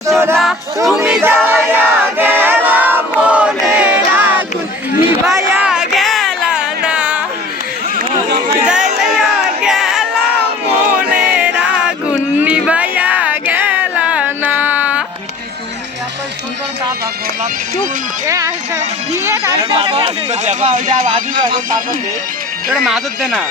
তুমি যাইয়া গেলা মনের আগুন নিভাইয়া গেলা না, যাইয়া গেলা মনের আগুন নিভাইয়া গেলা না। মাদুর দে না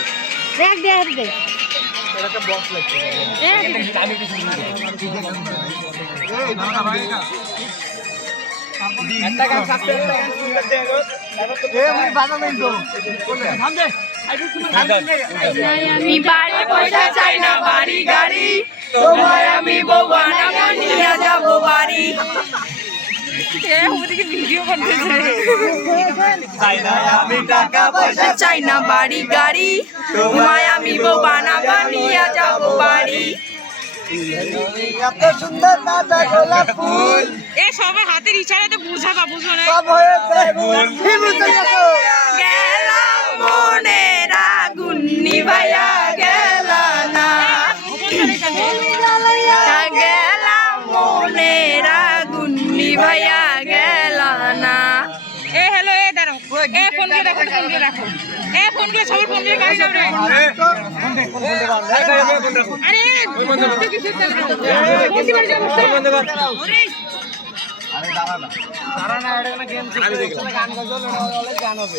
আমি বাড়ি পয়সা চাই না বাড়ি গাড়ি, তোমায় আমি বউ বানাবো নিয়ে যাবো বাড়ি। আমি টাকা পয়সা চাই না বাড়ি গাড়ি, তোমায় আমি বউ বানাবো নিয়ে যাবো বাড়ি। এত সুন্দর তাজা গোলাপ ফুল সবার হাতের ইশারাতে বুঝাবা বুঝো না সব হয়েছে বুঝতে গেছো গেলাম মনের আগুন নিভাইয়া গেলা না, গেলাম মনের আগুন নিভাইয়া গেলা না। এ হ্যালো এ দাঁড়াও এ ফোন দিয়ে রাখো ফোন দিয়ে রাখো এ ফোন দিয়ে সবার ফোন দিয়ে গাড়ি যাও রে আরে কিছু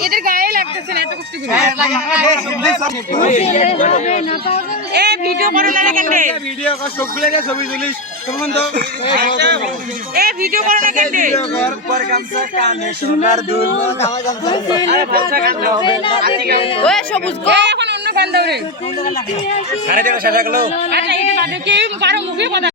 এদের গায়ে লাগতেছে না এত কষ্ট করে এ ভিডিও করো না কেন রে ভিডিও কর সবগুলো ছবি তুলিস তখন তো এ ভিডিও করো না কেন রে পর গামছা কানে সোনার দুল আরে বাচ্চা গান হবে ওই সবুজ গো এখন অন্য গান দাও রে আরে দেখো সাজা গেল আচ্ছা এটা বাদে কেউ কারো মুখে কথা